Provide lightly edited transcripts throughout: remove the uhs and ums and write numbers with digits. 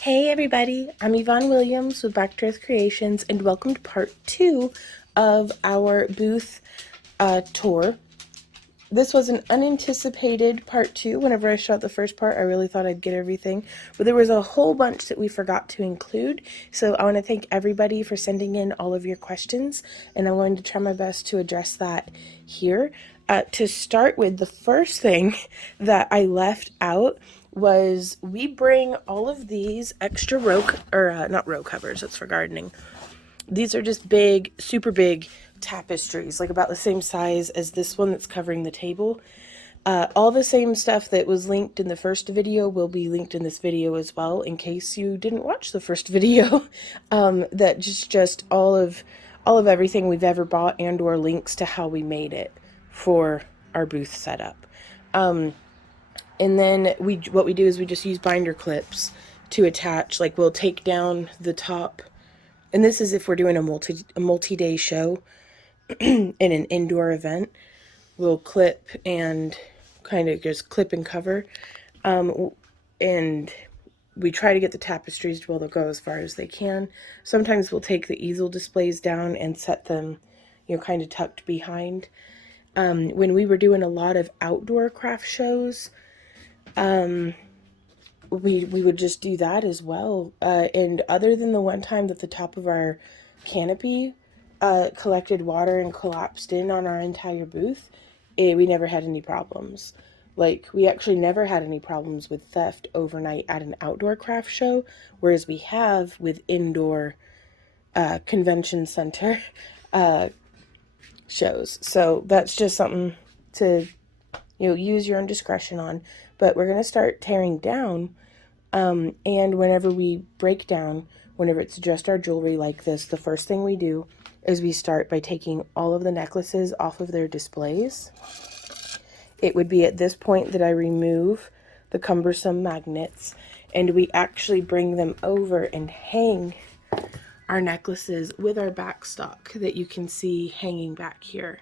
Hey everybody, I'm Yvonne Williams with Back to Earth Creations, and welcome to part 2 of our booth tour. This was an unanticipated part 2. Whenever I shot the first part, I really thought I'd get everything, but there was a whole bunch that we forgot to include, so I want to thank everybody for sending in all of your questions, and I'm going to try my best to address that here. To start with, the first thing that I left out was we bring all of these extra not row covers, that's for gardening. These are just big, super big tapestries, like about the same size as this one that's covering the table. All the same stuff that was linked in the first video will be linked in this video as well, in case you didn't watch the first video. That just all of everything we've ever bought and or links to how we made it for our booth setup. And then what we do is we just use binder clips to attach. Like we'll take down the top, and this is if we're doing a multi-day show in an indoor event. We'll clip and kind of just clip and cover, and we try to get the tapestries to be able to go as far as they can. Sometimes we'll take the easel displays down and set them, kind of tucked behind. When we were doing a lot of outdoor craft shows, we would just do that as well. And other than the one time that the top of our canopy collected water and collapsed in on our entire booth, we never had any problems. Like, we actually never had any problems with theft overnight at an outdoor craft show, whereas we have with indoor convention center shows. So that's just something to use your own discretion on. But we're going to start tearing down, and whenever we break down, whenever it's just our jewelry like this, the first thing we do is we start by taking all of the necklaces off of their displays. It would be at this point that I remove the cumbersome magnets, and we actually bring them over and hang our necklaces with our backstock that you can see hanging back here.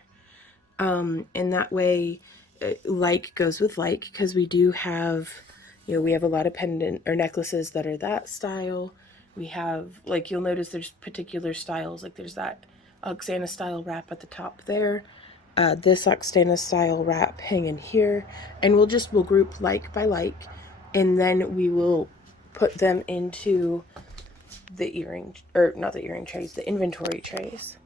And that way, like goes with like, because we do have, we have a lot of pendant or necklaces that are that style. We have, like, you'll notice there's particular styles, like there's that Oksana style wrap at the top there, this Oksana style wrap hanging here, and we'll group like by like, and then we will put them into the earring, or not the earring trays, the inventory trays.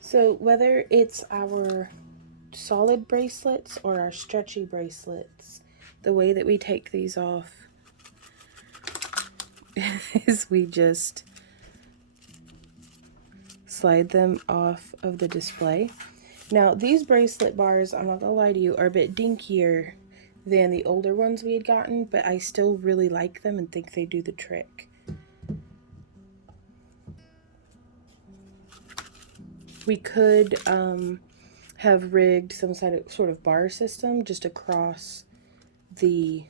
So whether it's our solid bracelets or our stretchy bracelets, the way that we take these off is we just slide them off of the display. Now these bracelet bars, I'm not gonna lie to you, are a bit dinkier than the older ones we had gotten, but I still really like them and think they do the trick. We could have rigged some sort of bar system just across the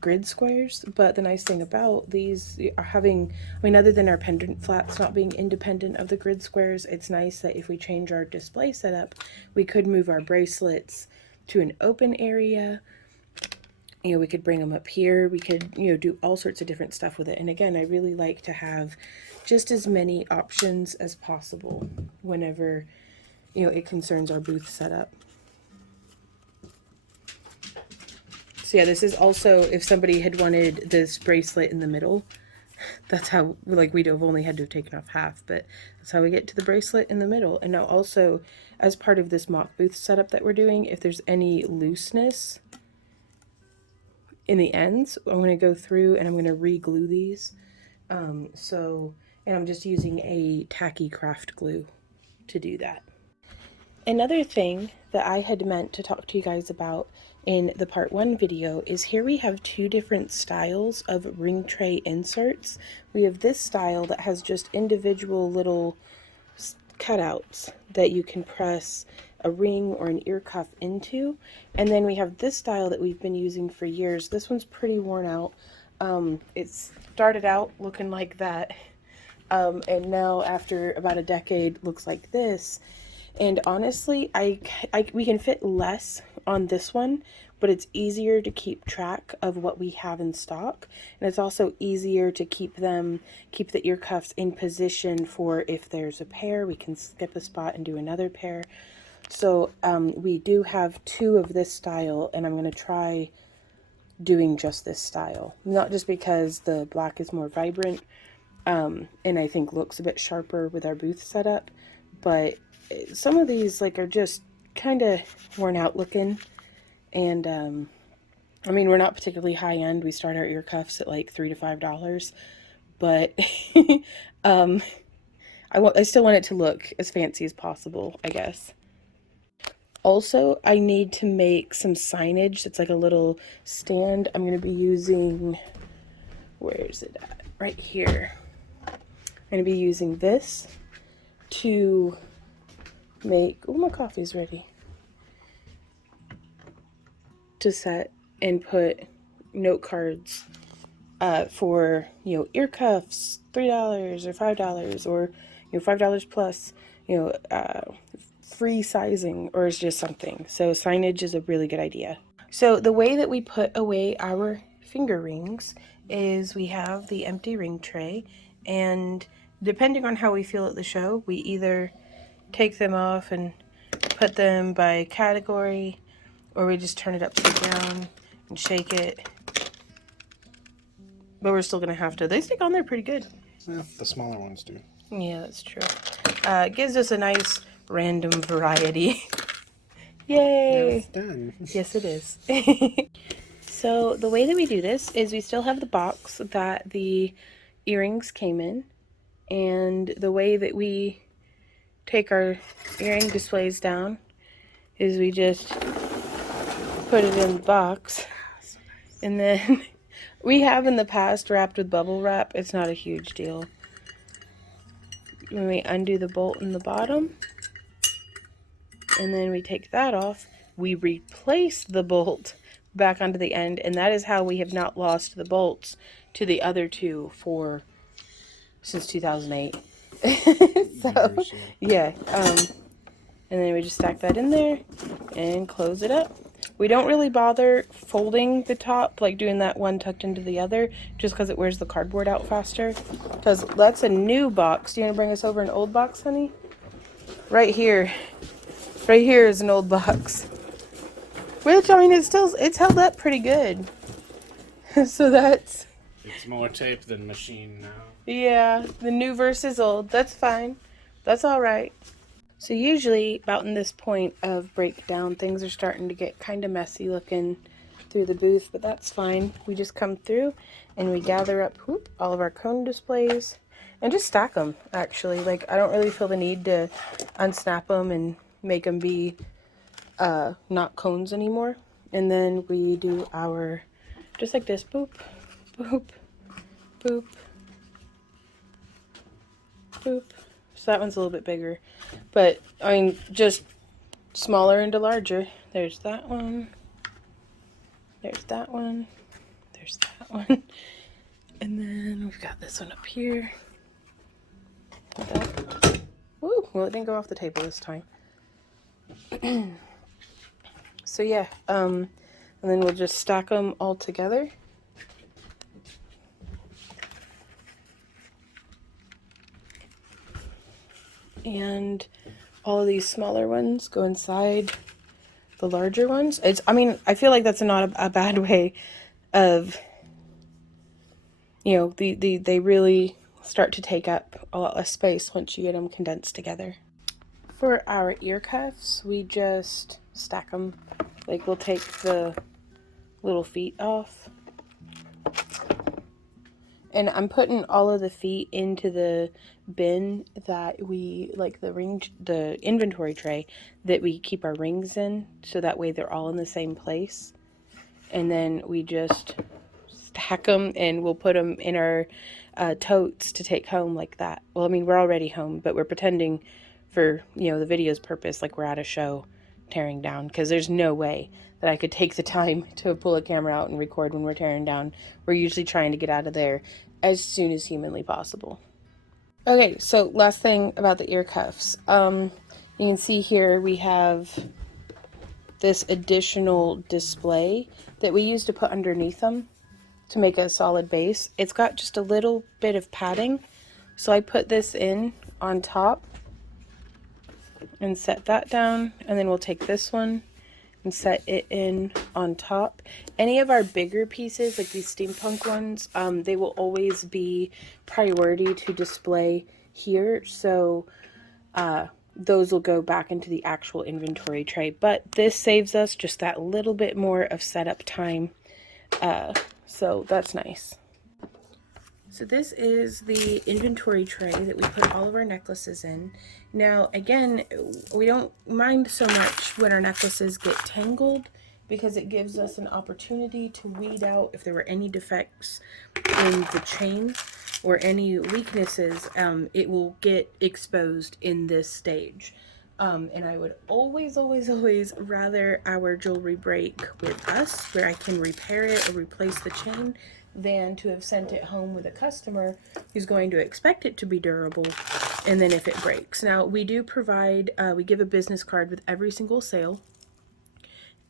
grid squares, but the nice thing about these are having, other than our pendant flats not being independent of the grid squares, it's nice that if we change our display setup, we could move our bracelets to an open area. We could bring them up here. We could, do all sorts of different stuff with it. And again, I really like to have just as many options as possible whenever, it concerns our booth setup. So yeah, this is also, if somebody had wanted this bracelet in the middle, that's how, like, we'd have only had to have taken off half, but that's how we get to the bracelet in the middle. And now also, as part of this mock booth setup that we're doing, if there's any looseness in the ends, I'm going to go through and I'm going to re-glue these. And I'm just using a tacky craft glue to do that. Another thing that I had meant to talk to you guys about in the part 1 video is here we have 2 different styles of ring tray inserts. We have this style that has just individual little cutouts that you can press a ring or an ear cuff into, and then we have this style that we've been using for years. This one's pretty worn out. It started out looking like that, and now after about a decade looks like this. And honestly, we can fit less on this one, but it's easier to keep track of what we have in stock. And it's also easier to keep the ear cuffs in position for if there's a pair, we can skip a spot and do another pair. So we do have 2 of this style, and I'm going to try doing just this style. Not just because the black is more vibrant, and I think looks a bit sharper with our booth setup, but some of these are just kind of worn out looking, and I mean, we're not particularly high end. We start our ear cuffs at like $3 to $5, but I still want it to look as fancy as possible, I guess. Also, I need to make some signage that's like a little stand. I'm going to be using, where is it at? Right here. I'm going to be using this to make, oh, my coffee's ready, to set and put note cards for, ear cuffs, $3 or $5, or, $5 plus, free sizing, or it's just something. So signage is a really good idea. So the way that we put away our finger rings is we have the empty ring tray, and depending on how we feel at the show, we either take them off and put them by category, or we just turn it upside down and shake it. But we're still going to have to, they stick on there pretty good. Yeah, the smaller ones do. Yeah, that's true. It gives us a nice random variety. Yay! Now it's done. Yes, it is. So the way that we do this is we still have the box that the earrings came in, and the way that we take our earring displays down is we just put it in the box, and then we have in the past wrapped with bubble wrap. It's not a huge deal. When we undo the bolt in the bottom, and then we take that off, we replace the bolt back onto the end, and that is how we have not lost the bolts to the other 2 since 2008. So yeah, and then we just stack that in there and close it up. We don't really bother folding the top, like doing that one tucked into the other, just because it wears the cardboard out faster. Because that's a new box. Do you want to bring us over an old box, honey? Right here. Right here is an old box. Which, I mean, it's held up pretty good. So that's... It's more tape than machine now. Yeah, the new versus old. That's fine. That's all right. So usually, about in this point of breakdown, things are starting to get kind of messy looking through the booth, but that's fine. We just come through and we gather up all of our cone displays and just stack them, actually. Like, I don't really feel the need to unsnap them and make them be not cones anymore. And then we do our, just like this, boop, boop, boop, boop. So that one's a little bit bigger, but I mean, just smaller into larger. There's that one, there's that one, there's that one, and then we've got this one up here. Woo, well, it didn't go off the table this time. So yeah, and then we'll just stack them all together. And all of these smaller ones go inside the larger ones. I mean, I feel like that's not a bad way of, they really start to take up a lot less space once you get them condensed together. For our ear cuffs, we just stack them. Like, we'll take the little feet off, And I'm putting all of the feet into the bin that we, like the inventory tray that we keep our rings in, so that way they're all in the same place. And then we just stack them and we'll put them in our totes to take home like that. Well, I mean, we're already home, but we're pretending for, the video's purpose, like we're at a show tearing down, because there's no way that I could take the time to pull a camera out and record when we're tearing down. We're usually trying to get out of there as soon as humanly possible. Okay, so last thing about the ear cuffs. You can see here we have this additional display that we use to put underneath them to make a solid base. It's got just a little bit of padding, so I put this in on top and set that down, and then we'll take this one and set it in on top. Any of our bigger pieces, like these steampunk ones, they will always be priority to display here, so those will go back into the actual inventory tray. But this saves us just that little bit more of setup time, so that's nice. So this is the inventory tray that we put all of our necklaces in. Now, again, we don't mind so much when our necklaces get tangled, because it gives us an opportunity to weed out if there were any defects in the chain or any weaknesses. It will get exposed in this stage. And I would always, always, always rather our jewelry break with us, where I can repair it or replace the chain, than to have sent it home with a customer who's going to expect it to be durable, and then if it breaks. Now, we do provide, we give a business card with every single sale,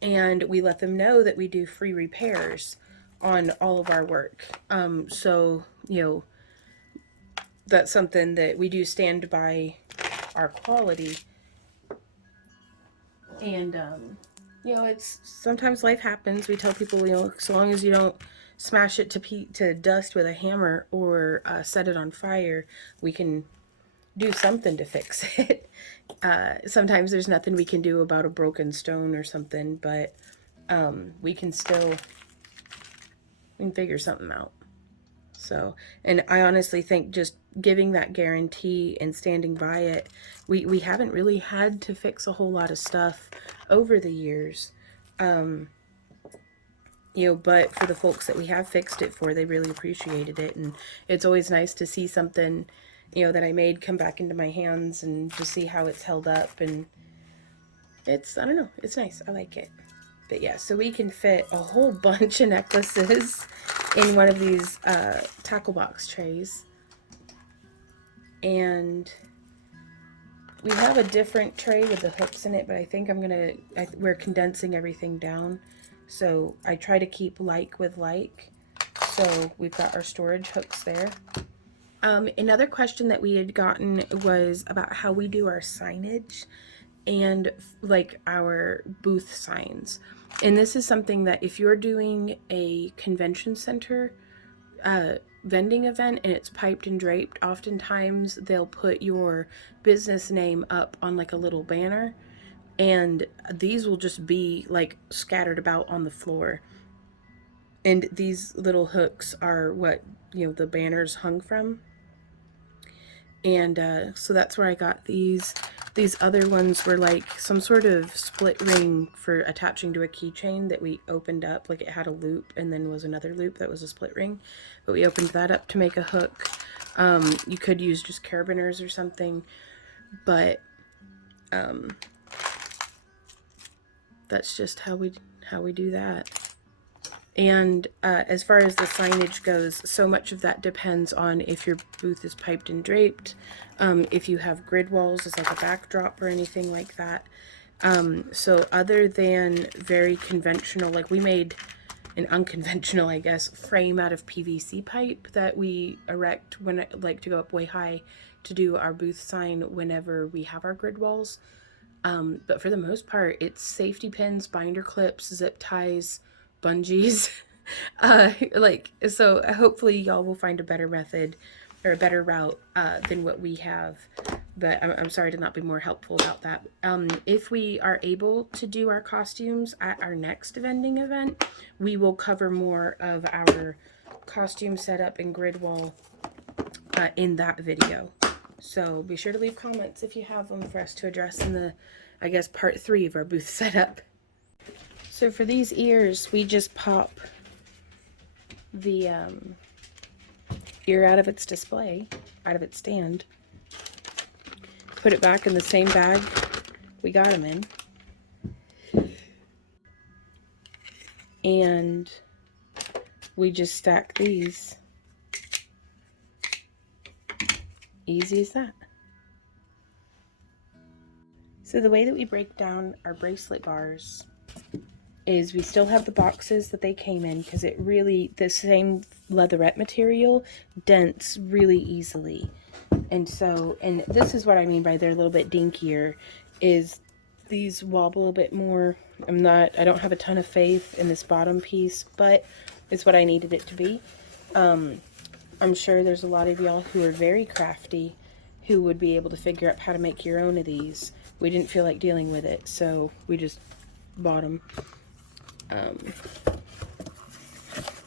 and we let them know that we do free repairs on all of our work. So, that's something that we do stand by our quality. And, it's sometimes life happens. We tell people, so long as you don't smash it to dust with a hammer or set it on fire, we can do something to fix it. Sometimes there's nothing we can do about a broken stone or something, but we can figure something out. So, and I honestly think just giving that guarantee and standing by it, we haven't really had to fix a whole lot of stuff over the years. But for the folks that we have fixed it for, they really appreciated it. And it's always nice to see something, that I made come back into my hands and to see how it's held up. And it's, I don't know, it's nice. I like it. But yeah, so we can fit a whole bunch of necklaces in one of these tackle box trays. And we have a different tray with the hooks in it, but I think we're condensing everything down. So I try to keep like with like. So we've got our storage hooks there. Another question that we had gotten was about how we do our signage and like our booth signs. And this is something that if you're doing a convention center vending event and it's piped and draped, oftentimes they'll put your business name up on like a little banner, and these will just be like scattered about on the floor. And these little hooks are what, the banners hung from. And so that's where I got these. These other ones were like some sort of split ring for attaching to a keychain that we opened up. Like it had a loop and then was another loop that was a split ring. But we opened that up to make a hook. You could use just carabiners or something. But that's just how we do that. And as far as the signage goes, so much of that depends on if your booth is piped and draped, if you have grid walls as like a backdrop or anything like that. So other than very conventional, like we made an unconventional, I guess, frame out of PVC pipe that we erect when like to go up way high to do our booth sign whenever we have our grid walls. But for the most part, it's safety pins, binder clips, zip ties, bungees. So hopefully y'all will find a better method or a better route than what we have. But I'm sorry to not be more helpful about that. If we are able to do our costumes at our next vending event, we will cover more of our costume setup and grid wall in that video. So be sure to leave comments if you have them for us to address in the, I guess, part 3 of our booth setup. So for these ears, we just pop the ear out of its display, out of its stand, put it back in the same bag we got them in, and we just stack these. Easy as that. So the way that we break down our bracelet bars is we still have the boxes that they came in, because it really, the same leatherette material dents really easily. And so, and this is what I mean by they're a little bit dinkier, is these wobble a bit more. I don't have a ton of faith in this bottom piece, but it's what I needed it to be. I'm sure there's a lot of y'all who are very crafty who would be able to figure out how to make your own of these. We didn't feel like dealing with it, so we just bought them.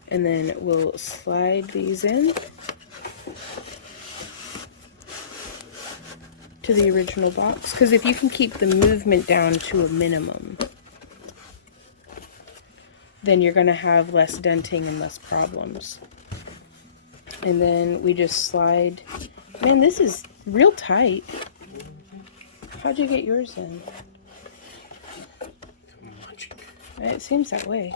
And then we'll slide these in to the original box, because if you can keep the movement down to a minimum, then you're going to have less denting and less problems. And then we just slide. Man, this is real tight. How'd you get yours in? It seems that way.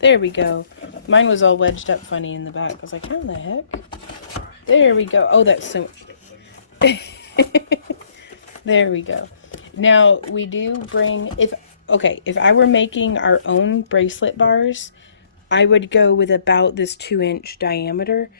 There we go. Mine was all wedged up funny in the back. I was like, how in the heck? There we go. Oh, that's so... There we go. Now, we do bring... If I were making our own bracelet bars, I would go with about this 2-inch diameter.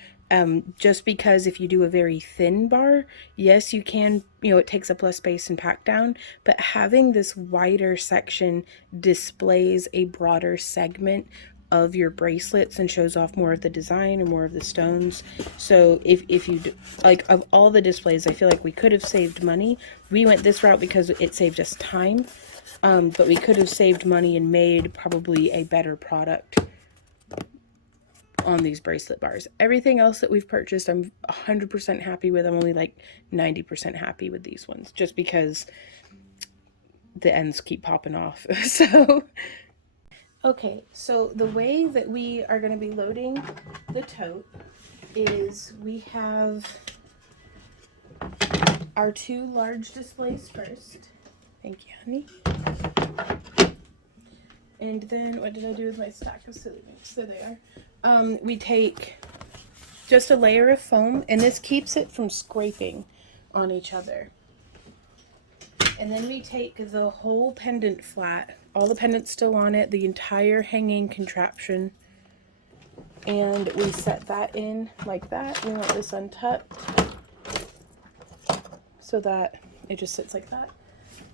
Just because if you do a very thin bar, yes, you can, it takes up less space and pack down, but having this wider section displays a broader segment of your bracelets and shows off more of the design or more of the stones. So if you do, like, of all the displays, I feel like we could have saved money. We went this route because it saved us time, but we could have saved money and made probably a better product on these bracelet bars. Everything else that we've purchased, I'm 100% happy with. I'm only like 90% happy with these ones, just because the ends keep popping off. So, okay, so the way that we are going to be loading the tote is we have our 2 large displays first. Thank you, honey. And then, what did I do with my stack of silly links? There they are. We take just a layer of foam, and this keeps it from scraping on each other. And then we take the whole pendant flat, all the pendants still on it, the entire hanging contraption, and we set that in like that. We want this untucked so that it just sits like that.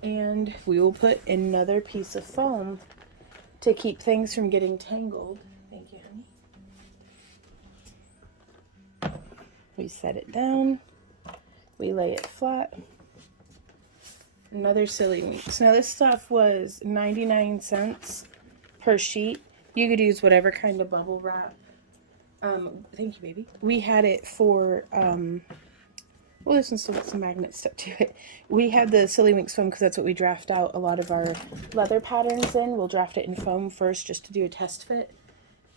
And we will put another piece of foam to keep things from getting tangled. Thank you, honey. We set it down. We lay it flat. Another silly links. Now this stuff was 99 cents per sheet. You could use whatever kind of bubble wrap. Thank you, baby. We had it for, well, this one's still got some magnets stuck to it. We had the silly links foam because that's what we draft out a lot of our leather patterns in. We'll draft it in foam first just to do a test fit.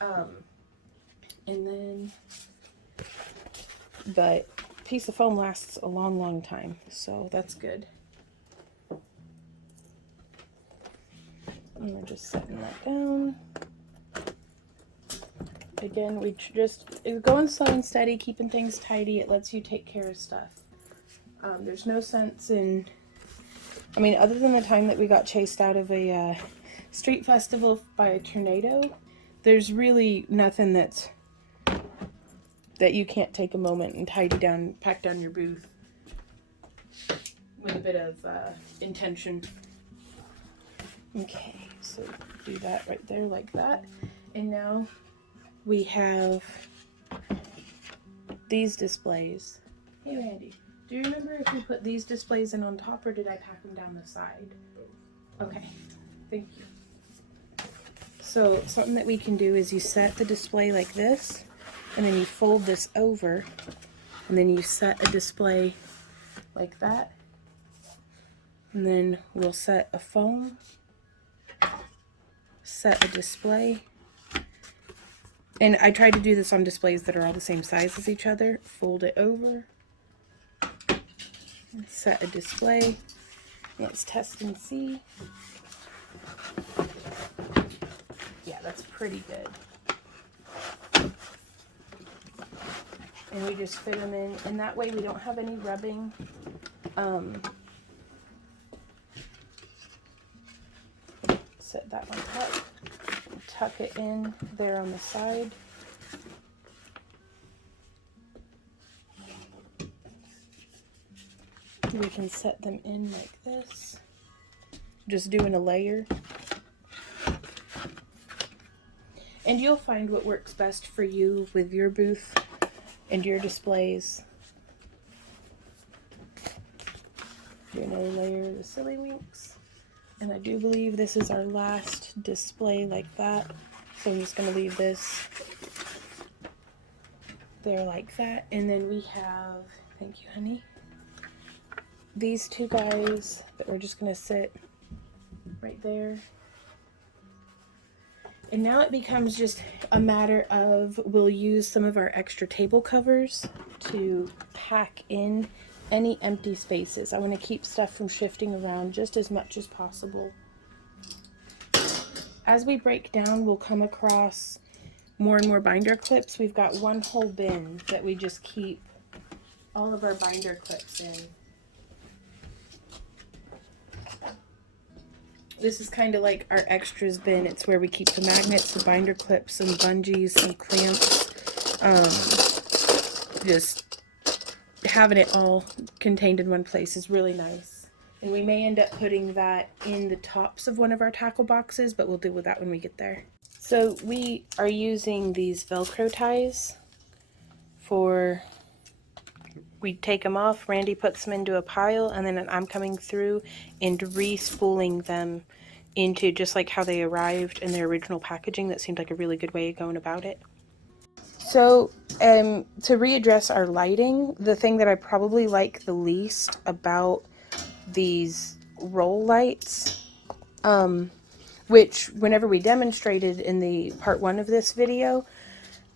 And then, but a piece of foam lasts a long, long time, so that's good. And we're just setting that down. Again, we just going slow and steady, keeping things tidy. It lets you take care of stuff. There's no sense in, I mean, other than the time that we got chased out of a street festival by a tornado, there's really nothing that you can't take a moment and tidy down, pack down your booth with a bit of intention. Okay, so do that right there like that. And now we have these displays. Hey Randy, do you remember if we put these displays in on top or did I pack them down the side? Okay, thank you. So something that we can do is you set the display like this, and then you fold this over, and then you set a display like that, and then we'll set a phone, set a display, and I tried to do this on displays that are all the same size as each other. Fold it over, set a display. Let's test and see. Yeah, that's pretty good. And we just fit them in, and that way we don't have any rubbing. Set that one up, tuck it in there on the side. We can set them in like this, just doing a layer. And you'll find what works best for you with your booth and your displays. Do another layer of the silly winks. And I do believe this is our last display like that. So I'm just going to leave this there like that. And then we have, thank you, honey, these two guys that we're just going to sit right there. And now it becomes just a matter of, we'll use some of our extra table covers to pack in any empty spaces. I want to keep stuff from shifting around just as much as possible. As we break down, we'll come across more and more binder clips. We've got one whole bin that we just keep all of our binder clips in. This is kind of like our extras bin. It's where we keep the magnets, the binder clips, some bungees, some clamps. Just having it all contained in one place is really nice. And we may end up putting that in the tops of one of our tackle boxes, but we'll deal with that when we get there. So we are using these Velcro ties for... We take them off, Randy puts them into a pile, and then I'm coming through and re-spooling them into just like how they arrived in their original packaging. That seemed like a really good way of going about it. So to readdress our lighting, the thing that I probably like the least about these roll lights, which whenever we demonstrated in the part 1 of this video,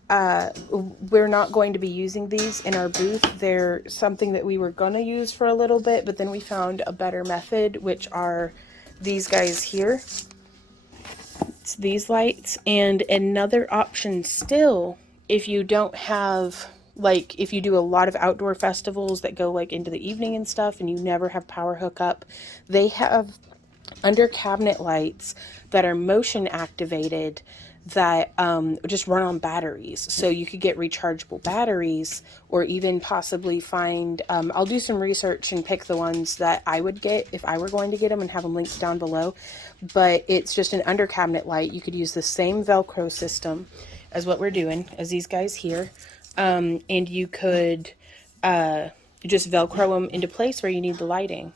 we're not going to be using these in our booth. They're something that we were going to use for a little bit, but then we found a better method, which are these guys here. It's these lights. And another option still, if you don't have, like, if you do a lot of outdoor festivals that go like into the evening and stuff, and you never have power hookup, they have under cabinet lights that are motion activated that just run on batteries. So you could get rechargeable batteries, or even possibly find, I'll do some research and pick the ones that I would get if I were going to get them and have them linked down below. But it's just an under cabinet light. You could use the same Velcro system as what we're doing, as these guys here. And you could just Velcro them into place where you need the lighting.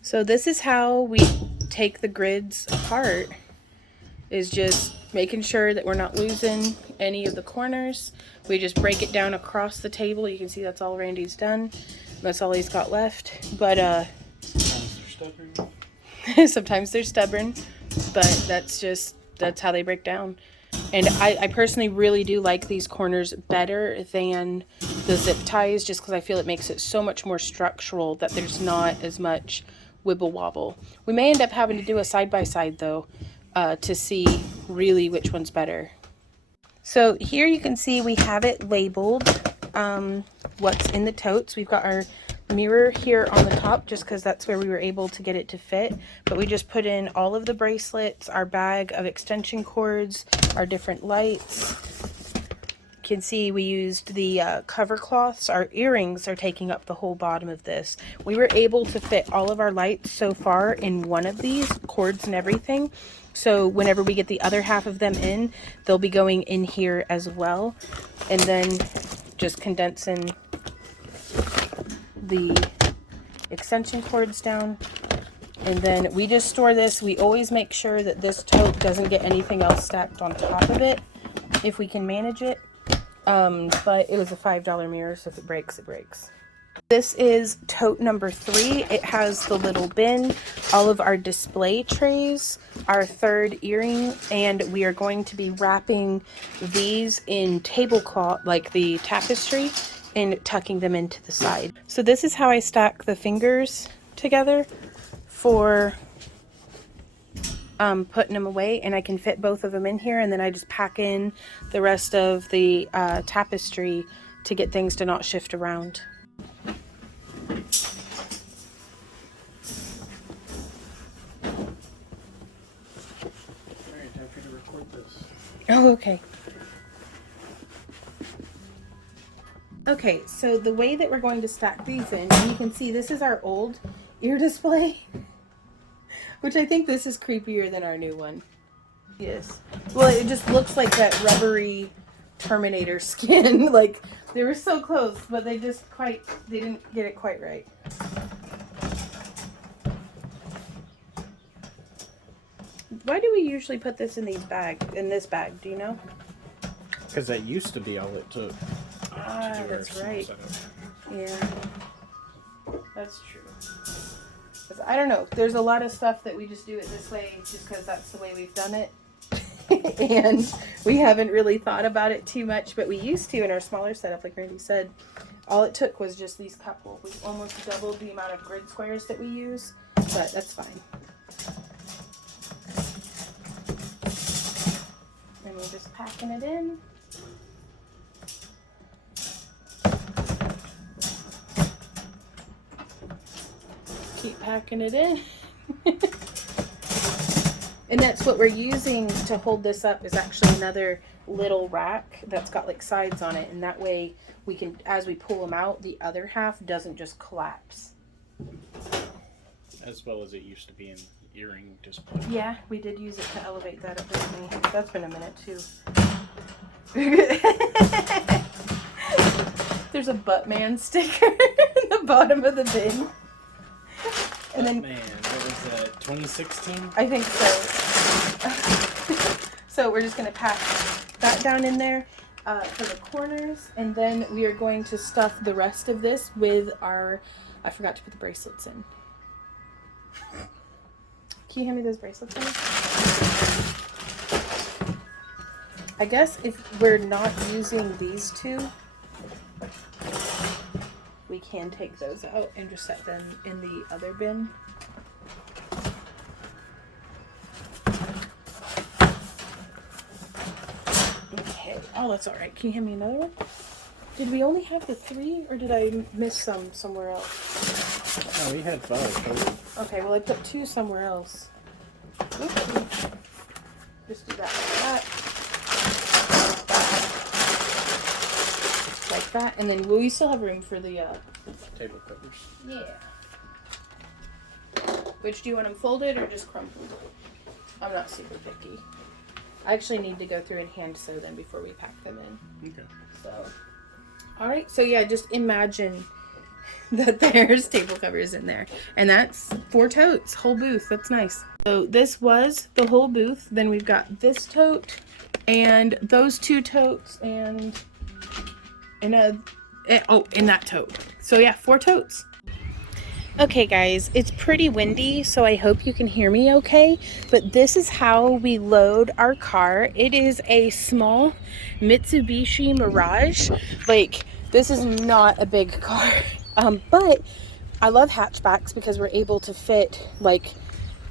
So this is how we take the grids apart, is just making sure that we're not losing any of the corners. We just break it down across the table. You can see that's all Randy's done. That's all he's got left. But sometimes they're stubborn, but that's how they break down. And I personally really do like these corners better than the zip ties, just because I feel it makes it so much more structural that there's not as much wibble wobble. We may end up having to do a side-by-side though, to see really which one's better. So here you can see we have it labeled, what's in the totes. We've got our mirror here on the top just because that's where we were able to get it to fit. But we just put in all of the bracelets, our bag of extension cords, our different lights. You can see we used the cover cloths. Our earrings are taking up the whole bottom of this. We were able to fit all of our lights so far in one of these, cords and everything. So whenever we get the other half of them in, they'll be going in here as well. And then just condensing the extension cords down. And then we just store this. We always make sure that this tote doesn't get anything else stacked on top of it if we can manage it. But it was a $5 mirror, so if it breaks, it breaks. This is tote number 3. It has the little bin, all of our display trays, our third earring, and we are going to be wrapping these in tablecloth, like the tapestry, and tucking them into the side. So this is how I stack the fingers together for putting them away, and I can fit both of them in here, and then I just pack in the rest of the tapestry to get things to not shift around. Alright, time for you to record this. Oh, okay. Okay, so the way that we're going to stack these in, and you can see this is our old ear display, which I think this is creepier than our new one. Yes. Well, it just looks like that rubbery Terminator skin. Like, they were so close, but they didn't get it quite right. Why do we usually put this in this bag, do you know? Because that used to be all it took. Ah, that's right. Yeah, that's true. 'Cause I don't know. There's a lot of stuff that we just do it this way just because that's the way we've done it. And we haven't really thought about it too much, but we used to in our smaller setup, like Randy said. All it took was just these couple. We almost doubled the amount of grid squares that we use, but that's fine. And we're just packing it in. Keep packing it in. And that's what we're using to hold this up, is actually another little rack that's got like sides on it, and that way we can, as we pull them out, the other half doesn't just collapse. As well as it used to be in earring display. Yeah, we did use it to elevate that up with me. That's been a minute too. There's a Buttman sticker in the bottom of the bin. And then, man, what was that, 2016? I think so. So we're just going to pack that down in there for the corners, and then we are going to stuff the rest of this with our, I forgot to put the bracelets in. Can you hand me those bracelets in? I guess if we're not using these two, we can take those out and just set them in the other bin. Okay. Oh, that's all right. Can you hand me another one? Did we only have the 3, or did I miss some somewhere else? No, we had 5. Okay, well I put 2 somewhere else. Oops. Just do that like that. Like that, and then will we still have room for the Table covers. yeah. Which, do you want them folded or just crumpled? I'm not super picky. I actually need to go through and hand sew them before we pack them in. Okay. So, all right. So yeah, just imagine that there's table covers in there, and that's 4 totes, whole booth. That's nice. So this was the whole booth. Then we've got this tote, and those 2 totes, and in that tote. So yeah, 4 totes. Okay guys, it's pretty windy, so I hope you can hear me okay, but this is how we load our car. It is a small Mitsubishi Mirage. Like, this is not a big car, but I love hatchbacks because we're able to fit, like,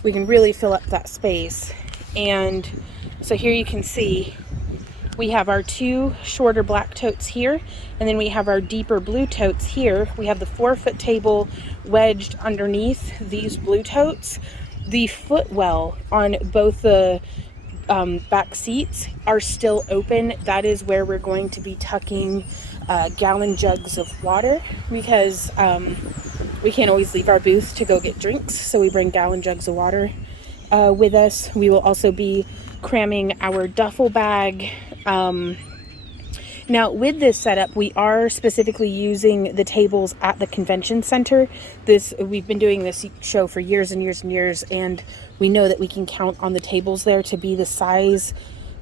we can really fill up that space. And so here you can see We have our two shorter black totes here, and then we have our deeper blue totes here. We have the 4-foot table wedged underneath these blue totes. The footwell on both the back seats are still open. That is where we're going to be tucking gallon jugs of water, because we can't always leave our booth to go get drinks, so we bring gallon jugs of water with us. We will also be cramming our duffel bag. Now, with this setup, we are specifically using the tables at the convention center. We've been doing this show for years and years and years, and we know that we can count on the tables there to be the size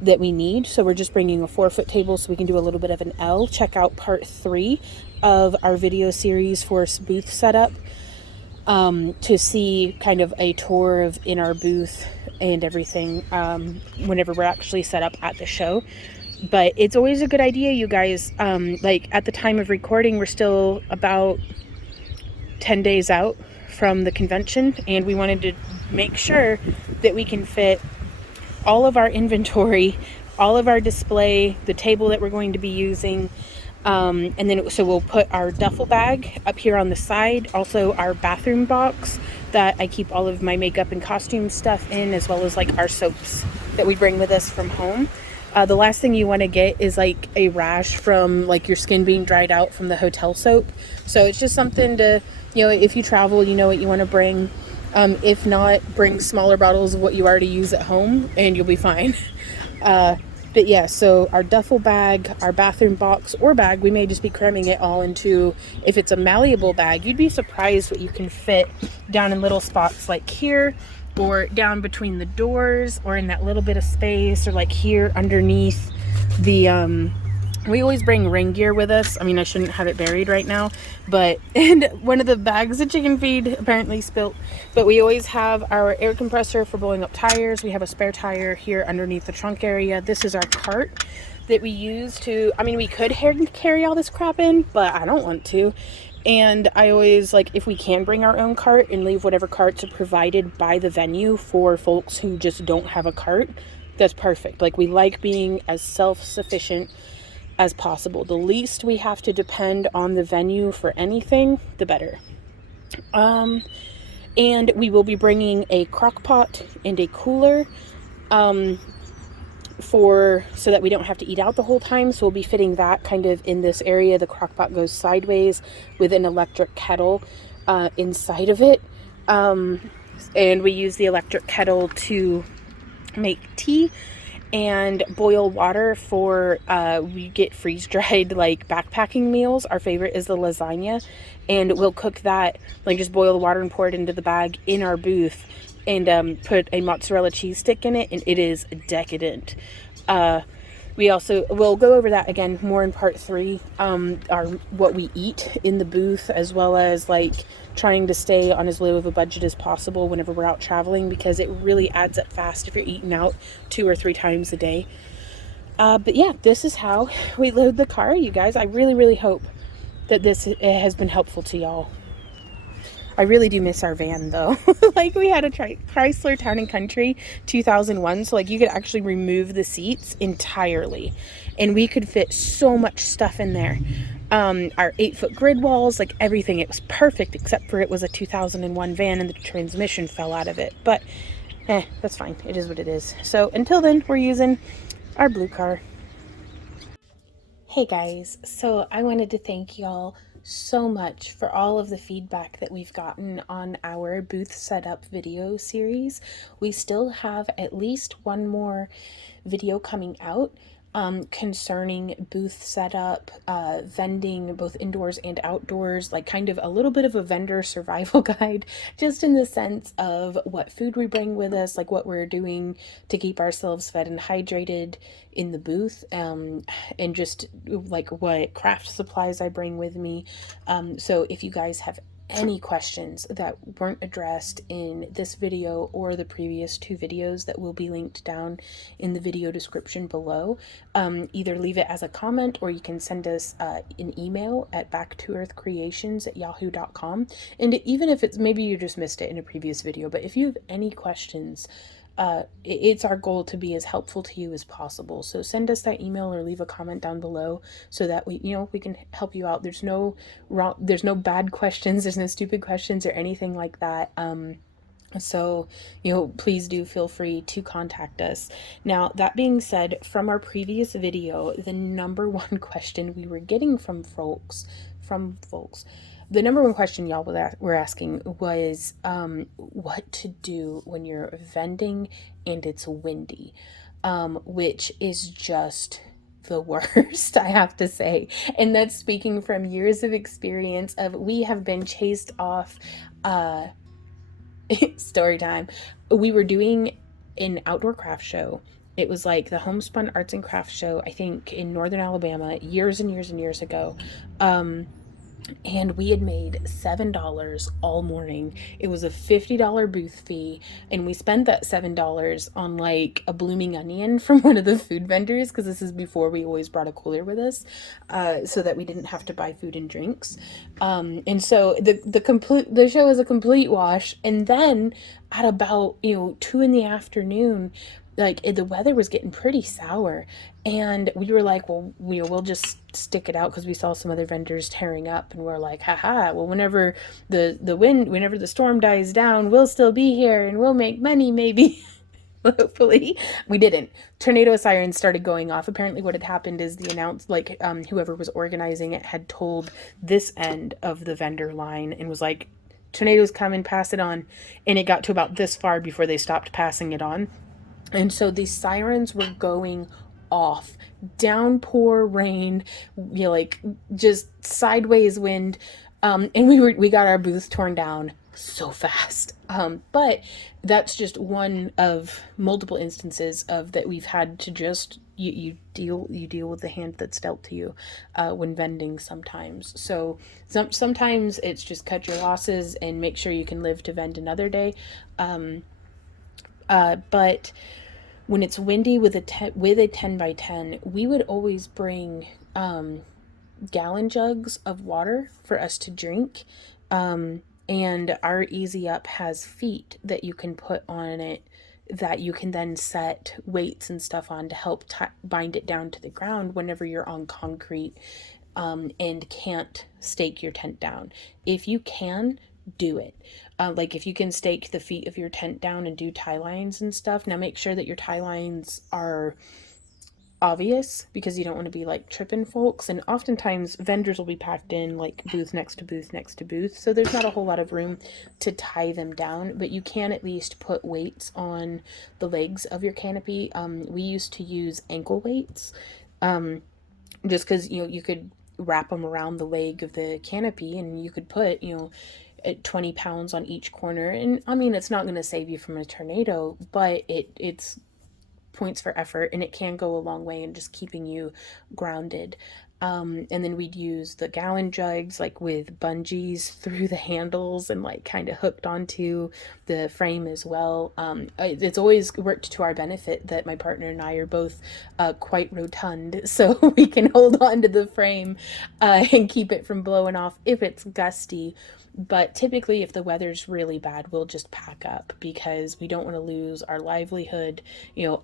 that we need. So we're just bringing a 4-foot table so we can do a little bit of an L. Check out part 3 of our video series for booth setup to see kind of a tour of in our booth and everything whenever we're actually set up at the show. But it's always a good idea, you guys. Like at the time of recording, we're still about 10 days out from the convention, and we wanted to make sure that we can fit all of our inventory, all of our display, the table that we're going to be using, and then so we'll put our duffel bag up here on the side, also our bathroom box that I keep all of my makeup and costume stuff in, as well as like our soaps that we bring with us from home. The last thing you want to get is like a rash from like your skin being dried out from the hotel soap. So it's just something to, if you travel, you know what you want to bring. If not, bring smaller bottles of what you already use at home and you'll be fine. But yeah, so our duffel bag, our bathroom box or bag, we may just be cramming it all into, if it's a malleable bag, you'd be surprised what you can fit down in little spots like here, or down between the doors, or in that little bit of space, or like here underneath the we always bring ring gear with us. I mean, I shouldn't have it buried right now, but and one of the bags of chicken feed apparently spilt. But we always have our air compressor for blowing up tires. We have a spare tire here underneath the trunk area. This is our cart that we use to, I mean, we could carry all this crap in, but I don't want to. And I always, like, if we can bring our own cart and leave whatever carts are provided by the venue for folks who just don't have a cart, that's perfect. Like, we like being as self-sufficient as possible. The least we have to depend on the venue for anything, the better. And we will be bringing a crock pot and a cooler so that we don't have to eat out the whole time. So we'll be fitting that kind of in this area. The crock pot goes sideways with an electric kettle inside of it. And we use the electric kettle to make tea and boil water for, we get freeze-dried like backpacking meals. Our favorite is the lasagna, and we'll cook that, like just boil the water and pour it into the bag in our booth, and put a mozzarella cheese stick in it, and it is decadent. We'll go over that again more in part 3, what we eat in the booth, as well as like trying to stay on as low of a budget as possible whenever we're out traveling, because it really adds up fast if you're eating out 2 or 3 times a day. But yeah, this is how we load the car, you guys. I really, really hope that this has been helpful to y'all. I really do miss our van though. Like, we had a Chrysler Town & Country 2001, so like you could actually remove the seats entirely and we could fit so much stuff in there. Our 8-foot grid walls, like everything, it was perfect, except for it was a 2001 van and the transmission fell out of it. But that's fine, it is what it is. So until then, we're using our blue car. Hey guys, so I wanted to thank y'all so much for all of the feedback that we've gotten on our booth setup video series. We still have at least one more video coming out concerning booth setup, vending both indoors and outdoors, like kind of a little bit of a vendor survival guide, just in the sense of what food we bring with us, like what we're doing to keep ourselves fed and hydrated in the booth, and just like what craft supplies I bring with me. So if you guys have any questions that weren't addressed in this video or the previous 2 videos that will be linked down in the video description below, either leave it as a comment or you can send us an email at backtoearthcreations@yahoo.com. And even if it's, maybe you just missed it in a previous video, but if you have any questions it's our goal to be as helpful to you as possible. So send us that email or leave a comment down below so that we can help you out. There's no wrong, there's no bad questions, there's no stupid questions or anything like that. So, please do feel free to contact us. Now, that being said, from our previous video, the number one question we were getting from folks, the number one question y'all were asking was what to do when you're vending and it's windy, which is just the worst, I have to say. And that's speaking from years of experience of we have been chased off. Story time. We were doing an outdoor craft show. It was like the Homespun Arts and Crafts show, I think, in northern Alabama, years and years and years ago. And we had made $7 all morning. It was a $50 booth fee, and we spent that $7 on like a blooming onion from one of the food vendors, because this is before we always brought a cooler with us, so that we didn't have to buy food and drinks. And so the show was a complete wash. And then at about 2 in the afternoon, like the weather was getting pretty sour, and we were like, well, we'll just stick it out, because we saw some other vendors tearing up, and we're like, haha, well, whenever whenever the storm dies down, we'll still be here and we'll make money, maybe. Hopefully. We didn't. Tornado sirens started going off. Apparently what had happened is whoever was organizing it had told this end of the vendor line and was like, tornadoes coming, pass it on. And it got to about this far before they stopped passing it on. And so these sirens were going off. Downpour rain, like just sideways wind. And we got our booth torn down so fast. But that's just one of multiple instances of that we've had to just you deal with the hand that's dealt to you when vending sometimes. So sometimes it's just cut your losses and make sure you can live to vend another day. But when it's windy with a 10 by 10, we would always bring gallon jugs of water for us to drink. And our Easy Up has feet that you can put on it that you can then set weights and stuff on to help bind it down to the ground whenever you're on concrete, and can't stake your tent down. If you can, do it. Like if you can stake the feet of your tent down and do tie lines and stuff, now make sure that your tie lines are obvious, because you don't want to be like tripping folks. And oftentimes vendors will be packed in like booth next to booth next to booth, so there's not a whole lot of room to tie them down, but you can at least put weights on the legs of your canopy. We used to use ankle weights, just because you could wrap them around the leg of the canopy, and you could put at 20 pounds on each corner. And I mean, it's not going to save you from a tornado, but it's points for effort, and it can go a long way in just keeping you grounded. And then we'd use the gallon jugs like with bungees through the handles and like kind of hooked onto the frame as well. It's always worked to our benefit that my partner and I are both quite rotund, so we can hold on to the frame and keep it from blowing off if it's gusty. But typically, if the weather's really bad, we'll just pack up, because we don't want to lose our livelihood,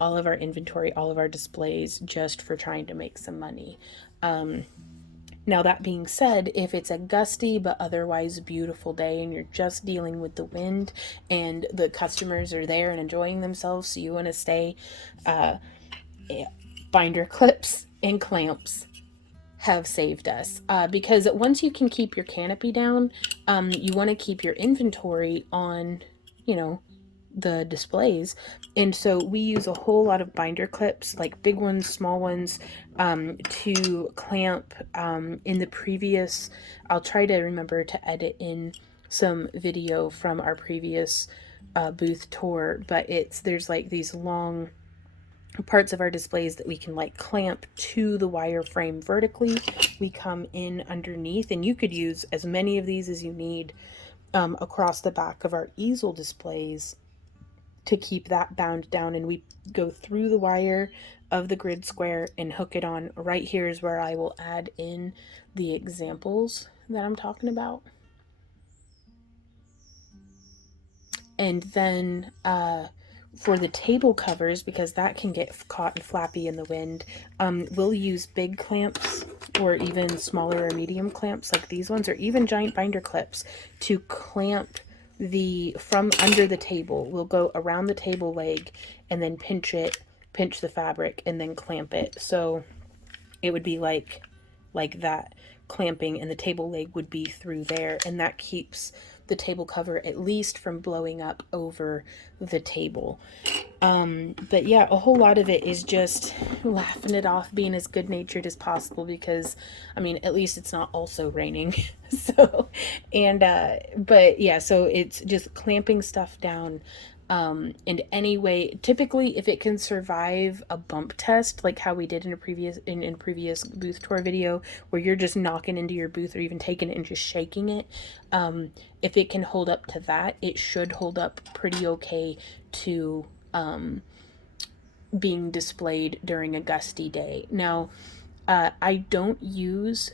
all of our inventory, all of our displays, just for trying to make some money. Now, that being said, if it's a gusty but otherwise beautiful day and you're just dealing with the wind and the customers are there and enjoying themselves, so you want to stay, binder clips and clamps have saved us, because once you can keep your canopy down, you want to keep your inventory on, the displays. And so we use a whole lot of binder clips, like big ones, small ones, to clamp. In the previous, I'll try to remember to edit in some video from our previous booth tour, but there's like these long parts of our displays that we can like clamp to the wireframe vertically. We come in underneath, and you could use as many of these as you need across the back of our easel displays to keep that bound down. And we go through the wire of the grid square and hook it on. Right here is where I will add in the examples that I'm talking about. And then For the table covers, because that can get caught and flappy in the wind, we'll use big clamps or even smaller or medium clamps like these ones, or even giant binder clips to clamp the from under the table. We'll go around the table leg and then pinch the fabric and then clamp it. So it would be like that, clamping, and the table leg would be through there, and that keeps the table cover at least from blowing up over the table. But yeah, a whole lot of it is just laughing it off, being as good natured as possible, because I mean, at least it's not also raining. So, and but yeah, so it's just clamping stuff down. In any way, typically if it can survive a bump test, like how we did in a previous booth tour video, where you're just knocking into your booth or even taking it and just shaking it, if it can hold up to that, it should hold up pretty okay to being displayed during a gusty day. Now, I don't use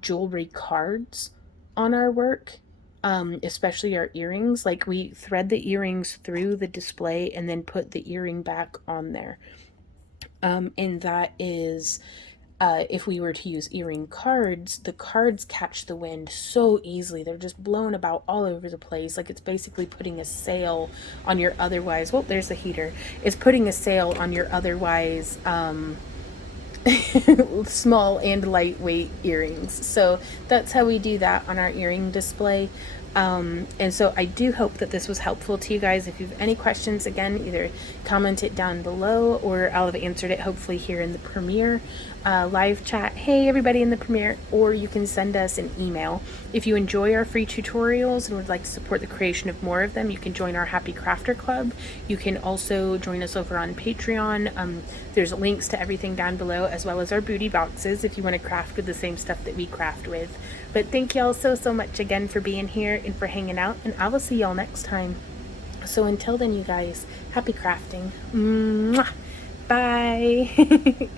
jewelry cards on our work, especially our earrings. Like, we thread the earrings through the display and then put the earring back on there. And that is, if we were to use earring cards, the cards catch the wind so easily. They're just blown about all over the place. Like, it's basically putting a sail on your otherwise, well, there's the heater. It's putting a sail on your otherwise small and lightweight earrings. So that's how we do that on our earring display. And so I do hope that this was helpful to you guys. If you have any questions, again, either comment it down below, or I'll have answered it hopefully here in the premiere live chat. Hey, everybody in the premiere, or you can send us an email. If you enjoy our free tutorials and would like to support the creation of more of them, you can join our Happy Crafter Club. You can also join us over on Patreon. There's links to everything down below, as well as our booty boxes if you want to craft with the same stuff that we craft with. But thank y'all so much again for being here and for hanging out, and I will see y'all next time. So until then, you guys, happy crafting. Mwah! Bye.